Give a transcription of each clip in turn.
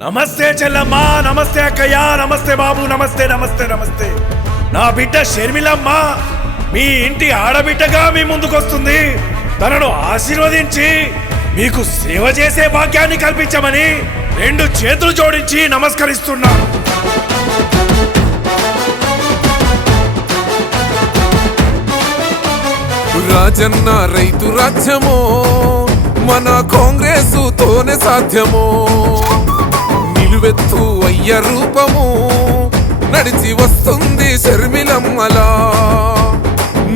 నమస్తే చెల్లమ్మా నమస్తే అక్కయ్య నమస్తే బాబు నమస్తే నమస్తే నమస్తే. నా బిడ్డ షర్మిలమ్మ మీ ఇంటి ఆడబిడ్డగా మీ ముందుకొస్తుంది. తనను ఆశీర్వదించి మీకు సేవ చేసే భాగ్యాన్ని కల్పించమని రెండు చేతులు జోడించి నమస్కరిస్తున్నా. రాజన్న రైతు రాజ్యమో మన కాంగ్రెస్ తోనే సాధ్యమో. నిలువెత్తు అయ్య రూపము. నడిచి వస్తుంది షర్మిలమ్మలా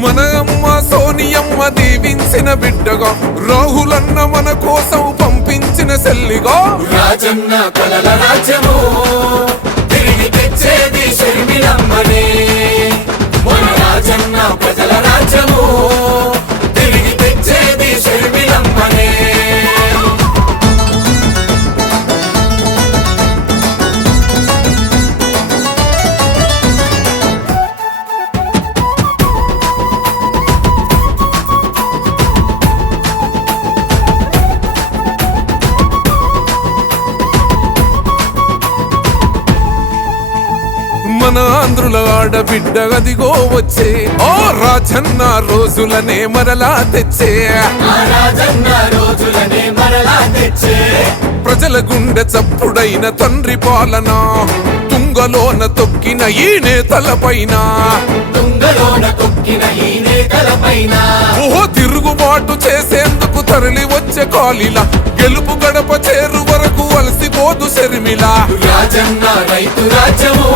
మన అమ్మ సోనియమ్మ దీవించిన బిడ్డగా. రాహులన్న మన కోసం పంపించిన సెల్లిగా రాజన్న కలల రాజ్యము. మన ఆంధ్రుల ఆడబిడ్డ అదిగో వచ్చే. ఓ రాజన్న రోజులనే మరలా తెచ్చే. ఆ రాజన్న రోజులనే మరలా తెచ్చే. ప్రజల గుండె చప్పుడైన తండ్రి పాలన. తుంగలోన తొక్కిన ఈ నేతలపైన తుంగలోన తొక్కిన ఈ ఓహో తిరుగుబాటు చేసేందుకు తరలి వచ్చే కాలిలా. గెలుపు గడప చేరు వరకు అలసిపోదు శర్మిల. రాజన్న రైతు రాజ్యము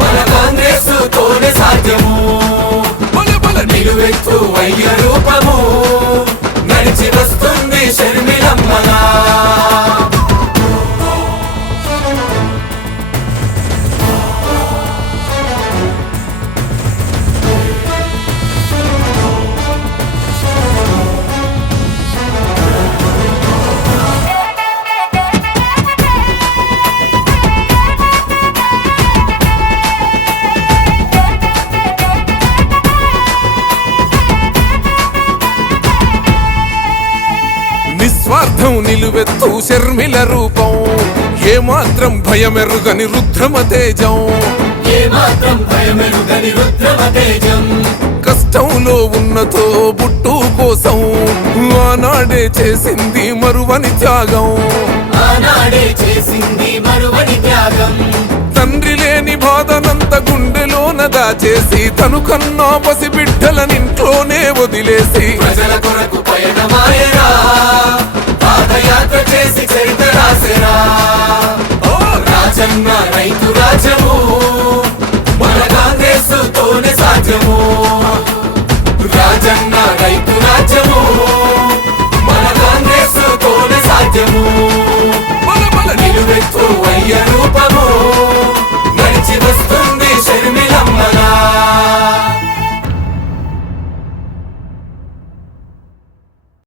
మన కాంగ్రెస్ తోనే సాధ్యము. బల బల. నిలువెత్తు అయ్య రూపము. నిస్వార్థం నిలువెత్తు శర్మిల రూపం. ఏమాత్రం భయమెరుగని రుద్రమ తేజం. ఏ మాత్రం భయమెరుగని రుద్రమ తేజం. కష్టంలో ఉన్నతో బుట్టు కోసం ఆనాడే చేసింది మరువని త్యాగం. ఆనాడే చేసింది మరువని త్యాగం. తండ్రి లేని బాధనంత గుండెలోన దాచేసి తను కన్నా పసి బిడ్డలనింట్లోనే వదిలేసి ప్రజల కొరకు الحب ويروح